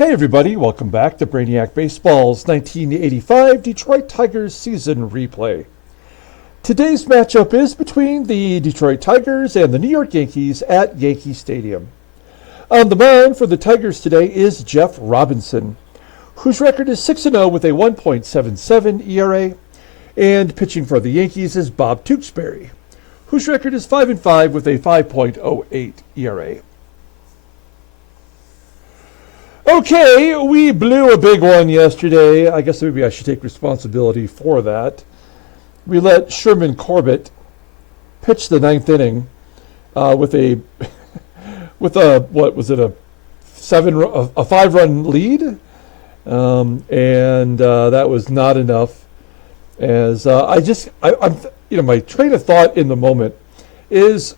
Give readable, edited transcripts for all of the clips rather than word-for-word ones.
Hey everybody, welcome back to Brainiac Baseball's 1985 Detroit Tigers season replay. Today's matchup is between the Detroit Tigers and the New York Yankees at Yankee Stadium. On the mound for the Tigers today is Jeff Robinson, whose record is 6-0 with a 1.77 ERA, and pitching for the Yankees is Bob Tewksbury, whose record is 5-5 with a 5.08 ERA. Okay, we blew a big one yesterday. I guess maybe I should take responsibility for that. We let Sherman Corbett pitch the ninth inning with a what was it, a 5-run lead, and that was not enough. As I'm my train of thought in the moment is,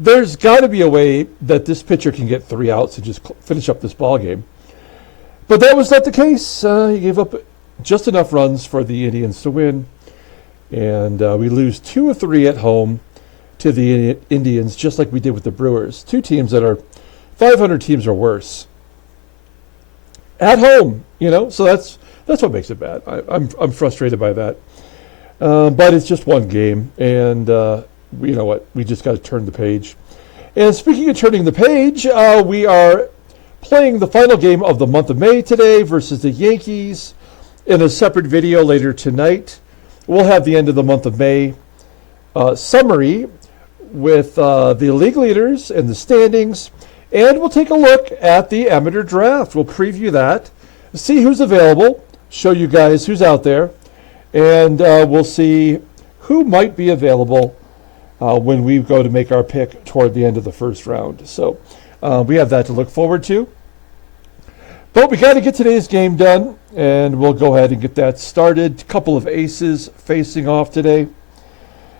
there's got to be a way that this pitcher can get 3 outs and just finish up this ball game. But that was not the case. He gave up just enough runs for the Indians to win. And we lose 2 of 3 at home to the Indians, just like we did with the Brewers. 2 teams that are 500 teams or worse. At home, so that's what makes it bad. I'm frustrated by that. But it's just one game, and you know what? We just got to turn the page. And speaking of turning the page, we are playing the final game of the month of May today versus the Yankees in a separate video later tonight. We'll have the end of the month of May summary with the league leaders and the standings, and we'll take a look at the amateur draft. We'll preview that, see who's available, show you guys who's out there, and we'll see who might be available when we go to make our pick toward the end of the first round. So we have that to look forward to. But we got to get today's game done, and we'll go ahead and get that started. A couple of aces facing off today.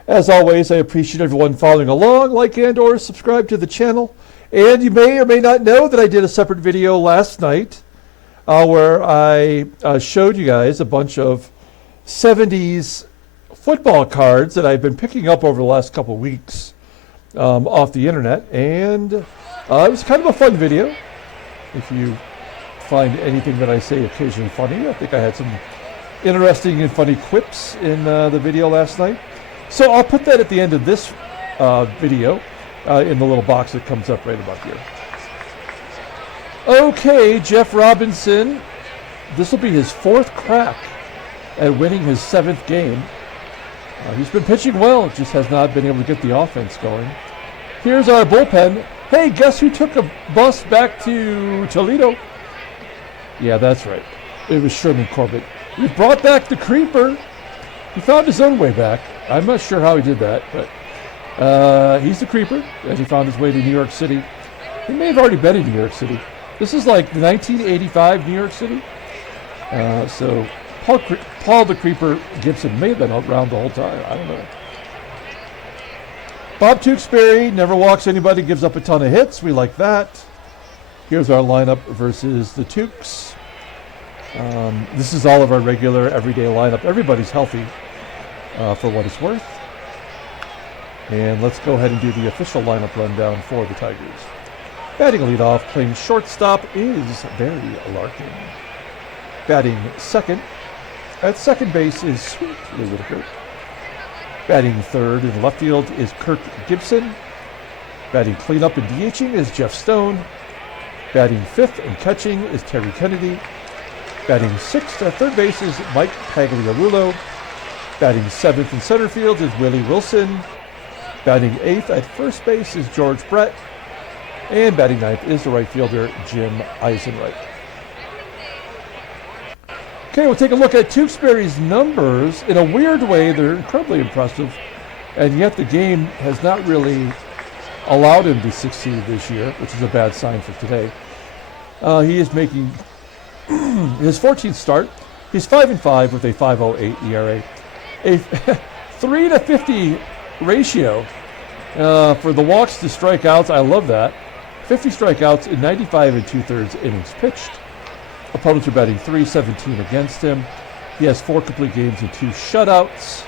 As always, I appreciate everyone following along. Like and or subscribe to the channel. And you may or may not know that I did a separate video last night where I showed you guys a bunch of 70s football cards that I've been picking up over the last couple of weeks off the internet, and it was kind of a fun video. If you find anything that I say occasionally funny, I think I had some interesting and funny quips in the video last night. So I'll put that at the end of this video in the little box that comes up right about here. Okay, Jeff Robinson, this will be his 4th crack at winning his 7th game. He's been pitching well, just has not been able to get the offense going. Here's our bullpen. Hey, guess who took a bus back to Toledo? Yeah, that's right. It was Sherman Corbett. He brought back the creeper. He found his own way back. I'm not sure how he did that, but he's the creeper, and he found his way to New York City. He may have already been in New York City. This is like 1985 New York City. So Paul the Creeper Gibson may have been around the whole time. I don't know. Bob Tewksbury never walks anybody, gives up a ton of hits. We like that. Here's our lineup versus the Tukes. This is all of our regular, everyday lineup. Everybody's healthy for what it's worth. And let's go ahead and do the official lineup rundown for the Tigers. Batting leadoff, playing shortstop, is Barry Larkin. Batting second, at second base is Sweet Whitaker. Batting third in left field is Kirk GIBSON. Batting cleanup and DHing is Jeff Stone. Batting fifth and catching is Terry Kennedy. Batting sixth at third base is Mike Pagliarulo. Batting seventh in center field is Willie Wilson. Batting eighth at first base is George Brett. And batting ninth is the right fielder, Jim EISENREICH. Okay, we'll take a look at Tewksbury's numbers. In a weird way, they're incredibly impressive, and yet the game has not really allowed him to succeed this year, which is a bad sign for today. He is making his 14th start. He's 5-5 with a 5.08 ERA, a 3-50 ratio for the walks to strikeouts. I love that. 50 strikeouts in 95 2/3 innings pitched. Opponents are batting .317 against him. He has 4 complete games and 2 shutouts.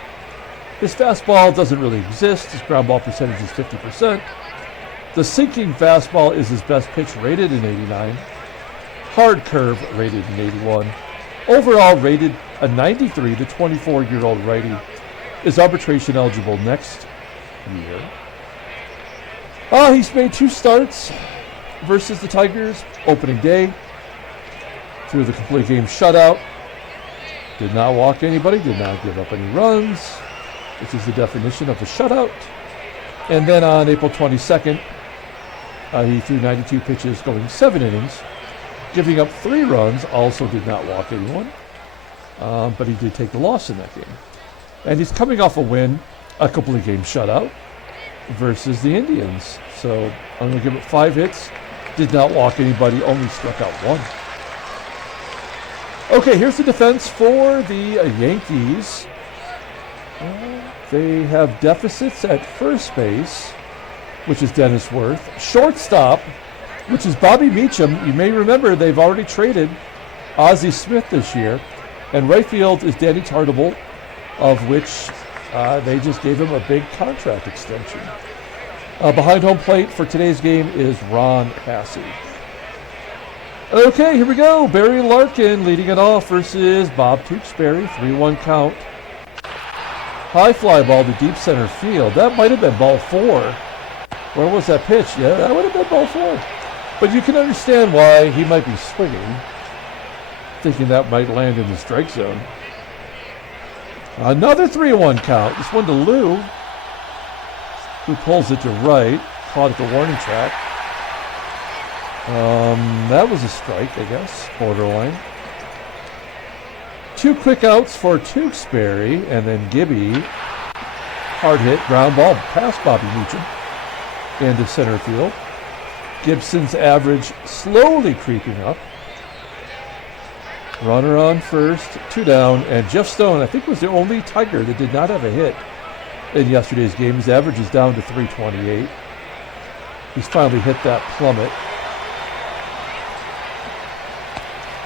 His fastball doesn't really exist. His ground ball percentage is 50%. The sinking fastball is his best pitch, rated in 89. Hard curve rated an 81. Overall rated a 93. The 24-year-old righty is arbitration eligible next year. He's made 2 starts versus the Tigers. Opening day, through the complete game shutout. Did not walk anybody, did not give up any runs, which is the definition of a shutout. And then on April 22nd, he threw 92 pitches, going 7 innings, giving up 3 runs, also did not walk anyone. But he did take the loss in that game. And he's coming off a win, a complete game shutout, versus the Indians. So I'm going to give it 5 hits, did not walk anybody, only struck out 1. Okay, here's the defense for the Yankees. They have deficits at first base, which is Dennis Worth. Shortstop, which is Bobby Meacham. You may remember they've already traded Ozzie Smith this year. And right field is Danny Tartabull, of which they just gave him a big contract extension. Behind home plate for today's game is Ron Hassey. Okay, here we go. Barry Larkin leading it off versus Bob Tewksbury. 3-1 count. High fly ball to deep center field. That might have been ball 4. Where was that pitch? Yeah, that would have been ball 4. But you can understand why he might be swinging, thinking that might land in the strike zone. Another 3-1 count. This one to Lou, who pulls it to right. Caught at the warning track. That was a strike, I guess, borderline. 2 quick outs for Tewksbury, and then Gibby, hard hit, ground ball past Bobby Meacham into center field. Gibson's average slowly creeping up. Runner on first, 2 down, and Jeff Stone, I think, was the only Tiger that did not have a hit in yesterday's game. His average is down to 328. He's finally hit that plummet.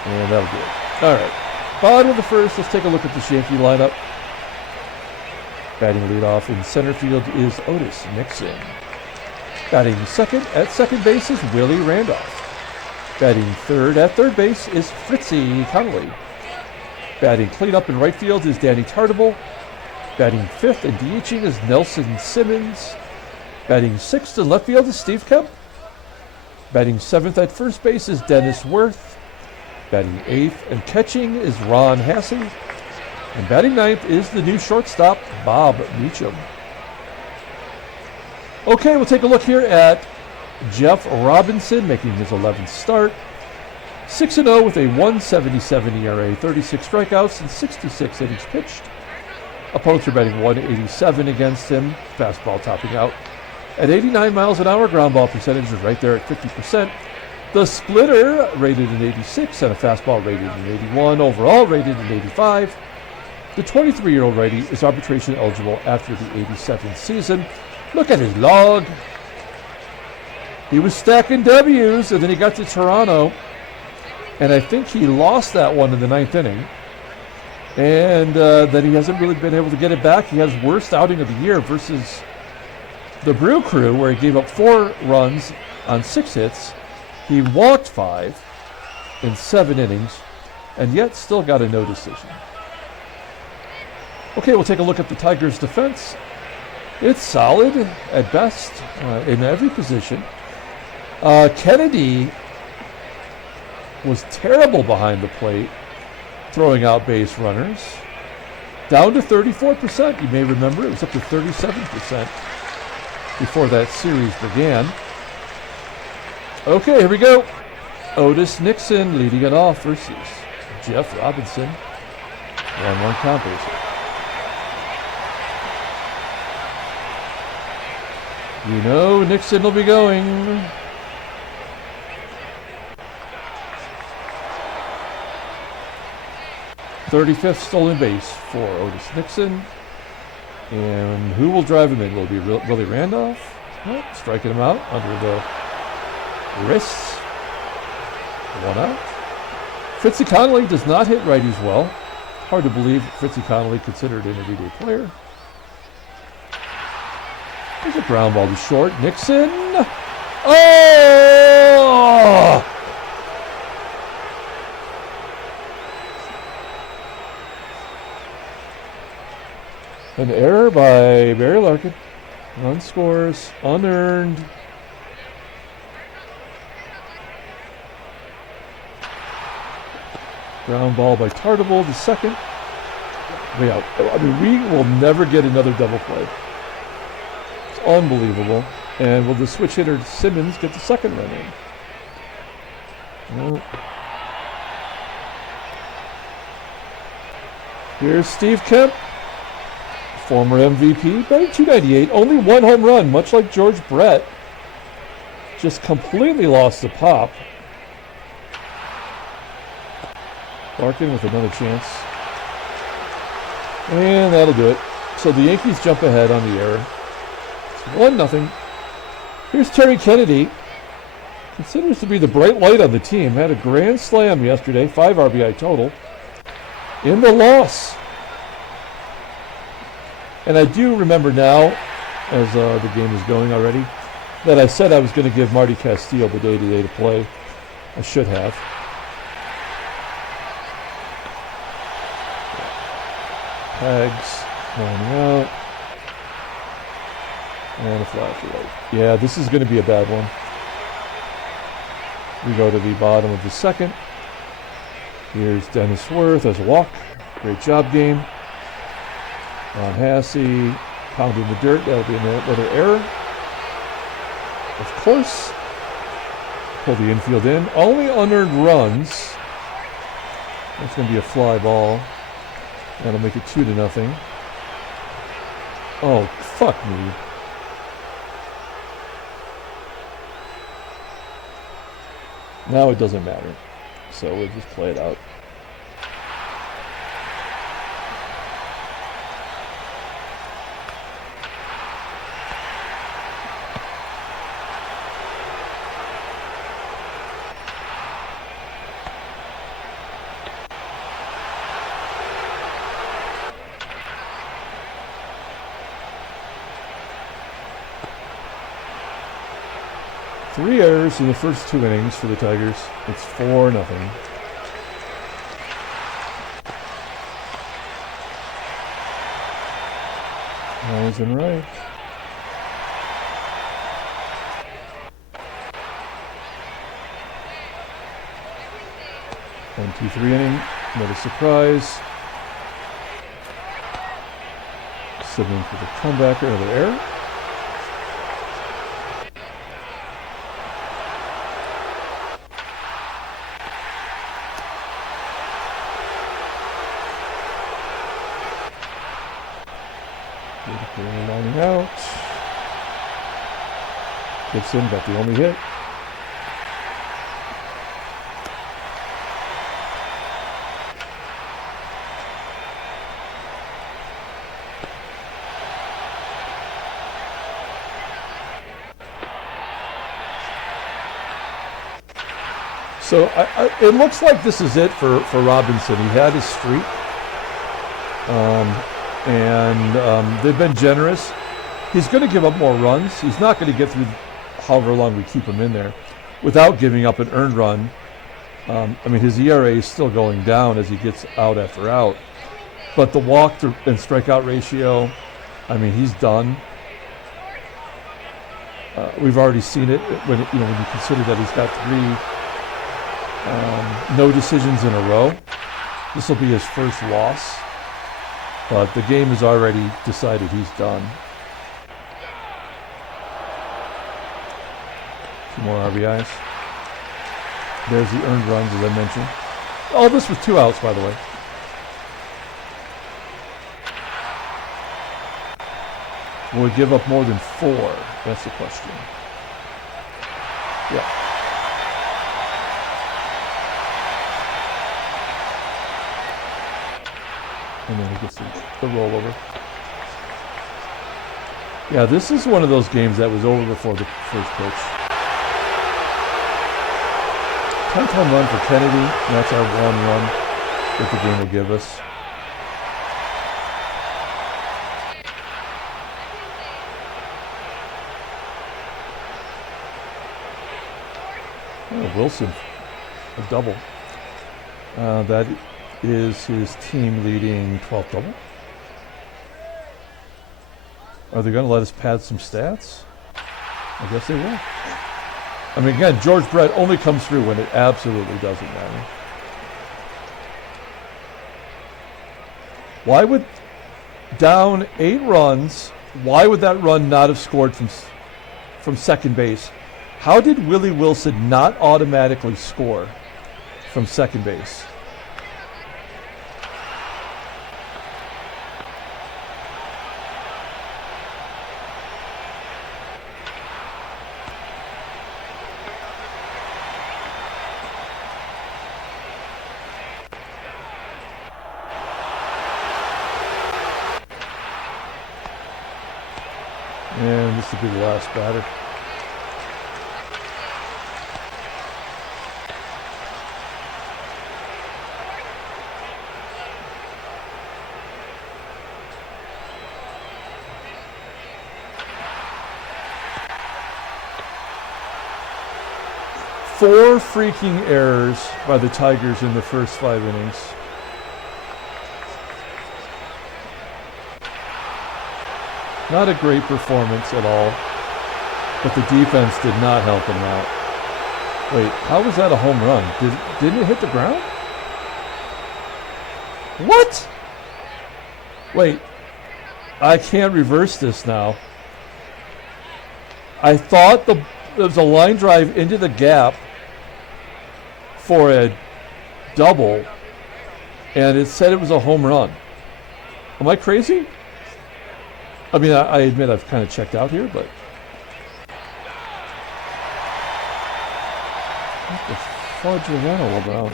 And that'll do it. All right. Bottom of the first, let's take a look at this Yankee lineup. Batting leadoff in center field is Otis Nixon. Batting second at second base is Willie Randolph. Batting third at third base is Fritzie CONNALLY. Batting cleanup in right field is Danny Tartabull. Batting fifth and DHing is Nelson Simmons. Batting sixth in left field is Steve Kemp. Batting seventh at first base is Dennis Worth. Batting eighth and catching is Ron Hassey. And batting ninth is the new shortstop, Bob Meacham. Okay, we'll take a look here at Jeff Robinson making his 11th start. 6-0 with a 1.77 ERA, 36 strikeouts, and 66 innings pitched. Opponents are batting 187 against him, fastball topping out at 89 miles an hour. Ground ball percentage is right there at 50%. The splitter rated an 86 and a fastball rated an 81, overall rated an 85. The 23-year-old righty is arbitration eligible after the 87th season. Look at his log. He was stacking W's, and then he got to Toronto, and I think he lost that one in the 9th inning. And then he hasn't really been able to get it back. He has worst outing of the year versus the Brew Crew, where he gave up 4 runs on 6 hits. He walked 5 in 7 innings, and yet still got a no decision. Okay, we'll take a look at the Tigers' defense. It's solid at best in every position. Kennedy was terrible behind the plate, throwing out base runners. Down to 34%. You may remember it was up to 37% before that series began. Okay, here we go. Otis Nixon leading it off versus Jeff Robinson. 1-1 count basically. You know Nixon will be going. "35th stolen base for Otis Nixon. And who will drive him in? Will it be Willie Randolph? Oh, striking him out under the wrists. 1 out. Fritzie CONNALLY does not hit righties well. Hard to believe Fritzie CONNALLY considered an everyday player. There's a ground ball to short. Nixon. Oh! An error by Barry Larkin. Run scores, unearned. Ground ball by TARTABULL, the second. Yeah, I mean, we will never get another double play. It's unbelievable. And will the switch hitter SIMMONS get the second run in? Well, here's Steve KEMP, former MVP, batting .298, only one home run, much like George Brett. Just completely lost the pop. Larkin with another chance. And that'll do it. So the Yankees jump ahead on the error. It's 1-0. Here's Terry Kennedy. Considers to be the bright light on the team. Had a grand slam yesterday, 5 RBI total. In the loss. And I do remember now, as the game is going already, that I said I was going to give Marty Castillo the day-to-day to play. I should have. Tags, lining out. And a fly for right. Yeah, this is going to be a bad one. We go to the bottom of the second. Here's Dennis Worth as a walk. Great job, game. On HASSEY, pounding the dirt. That'll be another error. Of course. Pull the infield in. Only unearned runs. That's going to be a fly ball. That'll make it 2-0. Oh, fuck me. Now it doesn't matter. So we'll just play it out. Three errors in the first 2 innings for the Tigers. It's 4-0. EISENREICH. One, 2, 3 inning. Another surprise. SIMMONS for the comebacker. Another error. WHITAKER lining out. GIBSON got the only hit. So it looks like this is it for Robinson. He had his streak. And they've been generous. He's going to give up more runs. He's not going to get through however long we keep him in there without giving up an earned run. I mean, his ERA is still going down as he gets out after out. But the walk and strikeout ratio, I mean, he's done. We've already seen it when you consider that he's got 3 no decisions in a row. This will be his first loss. But the game is already decided he's done. 2 more RBIs. There's the earned runs, as I mentioned. All this with 2 outs, by the way. Will we give up more than 4? That's the question. Yeah. And then he gets the rollover. Yeah, this is one of those games that was over before the first pitch. 10th home run for Kennedy. That's our 1 run that the game will give us. Oh, Wilson, a double. That is his team leading 12th double. Are they going to let us pad some stats? I guess they will. I mean, again, George Brett only comes through when it absolutely doesn't matter. Why would down 8 runs, why would that run not have scored from second base? How did Willie Wilson not automatically score from second base? And this will be the last batter. Four freaking errors by the Tigers in the first 5 innings. Not a great performance at all, but the defense did not help him out. Wait, how was that a home run? Didn't it hit the ground? What? Wait, I can't reverse this now. I thought there was a line drive into the gap for a double, and it said it was a home run. Am I crazy? I mean, I admit I've kind of checked out here, but what the fudge was that all about?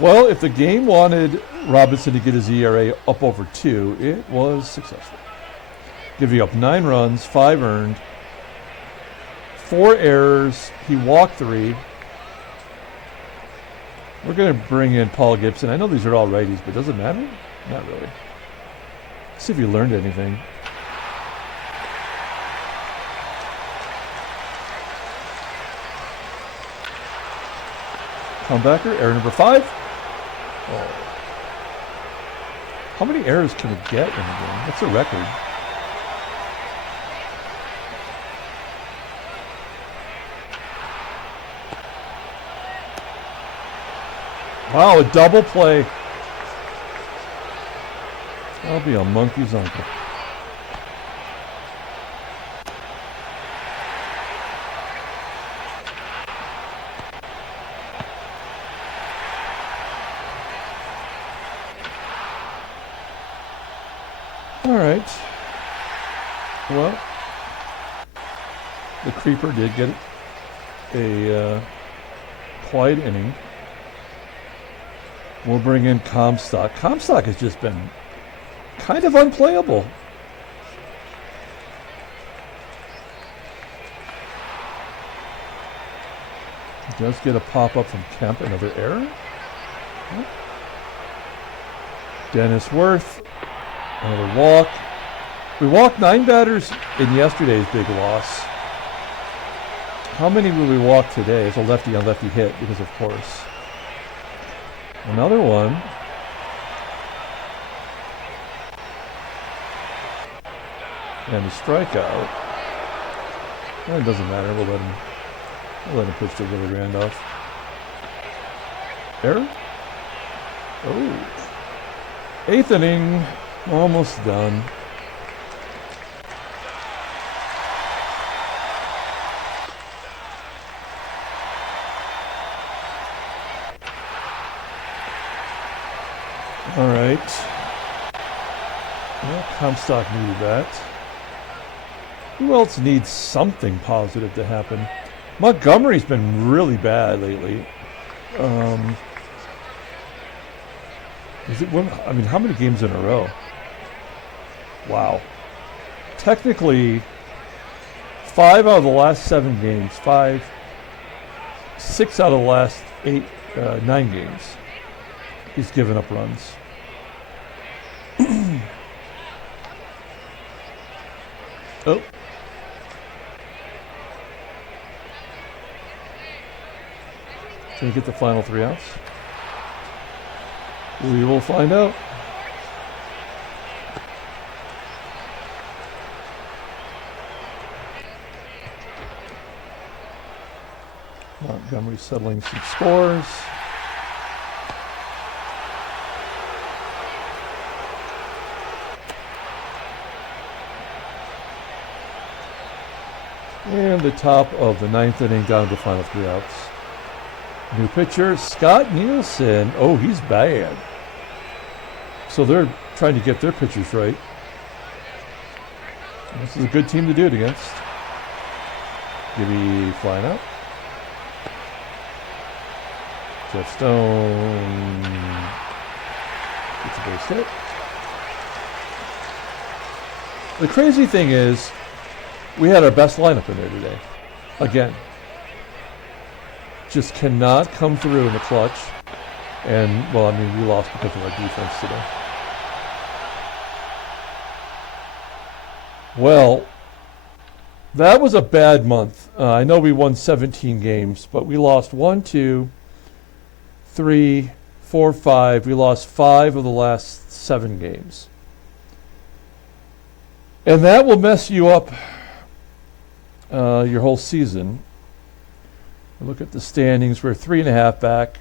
Well, if the game wanted Robinson to get his ERA up over 2, it was successful. Giving up 9 runs, 5 earned, 4 errors. He walked 3. We're going to bring in Paul Gibson. I know these are all righties, but does it matter? Not really. Let's see if you learned anything. Comebacker, error number 5. Oh. How many errors can it get in a game? That's a record. Wow, a double play. I'll be a monkey's uncle. All right. Well, the creeper did get a quiet inning. We'll bring in Comstock. Comstock has just been kind of unplayable. He does get a pop-up from Kemp, another error. Dennis Worth, another walk. We walked 9 batters in yesterday's big loss. How many will we walk today? It's a lefty-on-lefty hit because, of course. Another one. And a strikeout. Well, it doesn't matter. We'll let him pitch to Willie Randolph. Error? Oh. 8th inning. Almost done. All right. Well, Comstock needed that. Who else needs something positive to happen? Montgomery's been really bad lately. Is it one? I mean, how many games in a row? Wow. Technically, 5 out of the last 7 games. 6 out of the last 9 games. He's given up runs. Oh. Can he get the final 3 outs? We will find out. Montgomery settling some scores. And the top of the 9th inning, down to the final 3 outs. New pitcher, Scott Nielsen. Oh, he's bad. So they're trying to get their pitchers right. This is a good team to do it against. Gibby flying out. Jeff Stone gets a base hit. The crazy thing is, we had our best lineup in there today. Again. Just cannot come through in the clutch. And, well, I mean, we lost because of our defense today. Well, that was a bad month. I know we won 17 games, but we lost 1, 2, 3, 4, 5. We lost 5 of the last 7 games. And that will mess you up your whole season. Look at the standings. We're 3.5 back.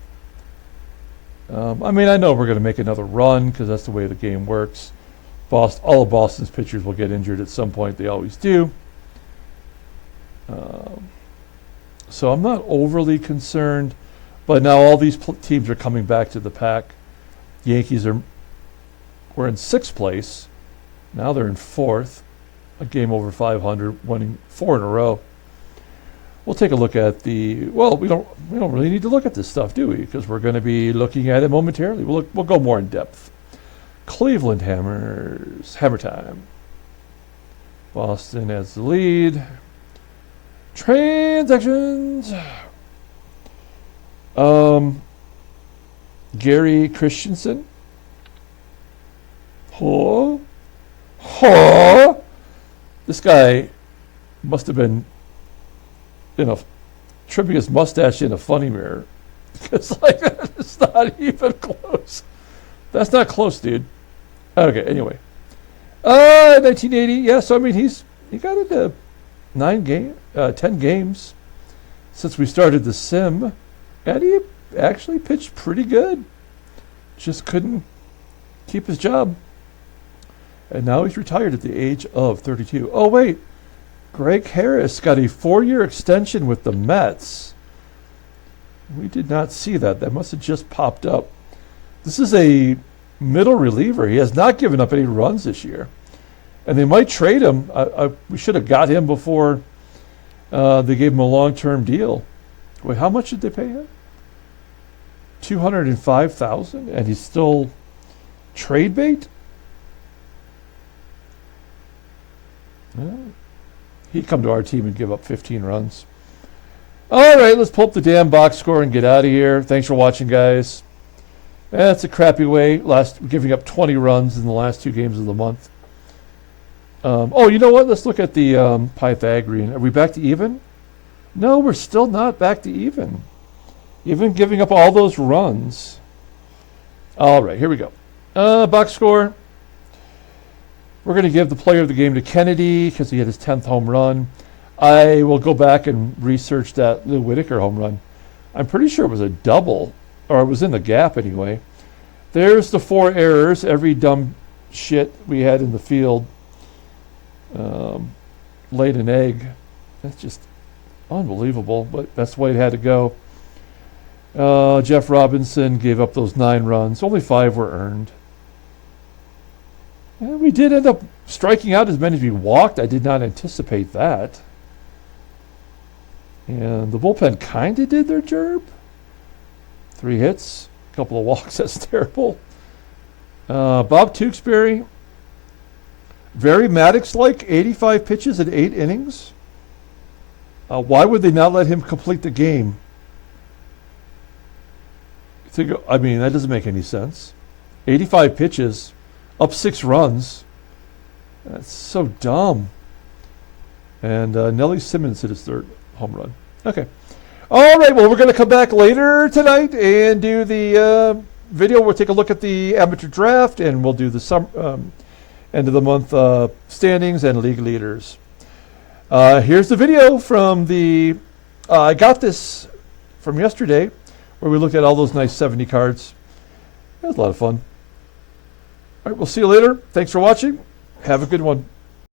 I mean, I know we're going to make another run because that's the way the game works. All of Boston's pitchers will get injured at some point. They always do. So I'm not overly concerned. But now all these teams are coming back to the pack. Yankees were in 6th place. Now they're in 4th. A game over 500, winning 4 in a row. We'll take a look at well, we don't really need to look at this stuff, do we? Because we're going to be looking at it momentarily. We'll go more in depth. Cleveland Hammers, hammer time. Boston has the lead. Transactions. Gary Christensen. Huh? This guy must have been trimming his mustache in a funny mirror. Because, like, it's not even close. That's not close, dude. Okay, anyway. 1980, yeah, so, I mean, he got into 10 games since we started the sim. And he actually pitched pretty good. Just couldn't keep his job. And now he's retired at the age of 32. Oh, wait. Greg Harris got a 4-year extension with the Mets. We did not see that. That must have just popped up. This is a middle reliever. He has not given up any runs this year. And they might trade him. We should have got him before they gave him a long-term deal. Wait, how much did they pay him? $205,000, and he's still trade bait? He'd come to our team and give up 15 runs. All right, let's pull up the damn box score and get out of here. Thanks for watching, guys. That's a crappy way. Giving up 20 runs in the last 2 games of the month. Oh, you know what? Let's look at the Pythagorean. Are we back to even? No, we're still not back to even. Even giving up all those runs. All right, here we go. Box score. We're going to give the player of the game to Kennedy because he had his 10th home run. I will go back and research that Lou Whitaker home run. I'm pretty sure it was a double, or it was in the gap anyway. There's the 4 errors, every dumb shit we had in the field. Laid an egg. That's just unbelievable, but that's the way it had to go. Jeff Robinson gave up those 9 runs. Only 5 were earned. And we did end up striking out as many as we walked. I did not anticipate that. And the bullpen kind of did their job. 3 hits, a couple of walks. That's terrible. Bob Tewksbury, very Maddox-like, 85 pitches in 8 innings. Why would they not let him complete the game? I mean, that doesn't make any sense. 85 pitches, up 6 runs. That's so dumb. And Nelly Simmons hit his 3rd home run. Okay. All right, well, we're going to come back later tonight and do the video. We'll take a look at the amateur draft, and we'll do the end of the month standings and league leaders. Here's the video from the, I got this from yesterday, where we looked at all those nice 70 cards. It was a lot of fun. All right, we'll see you later. Thanks for watching. Have a good one.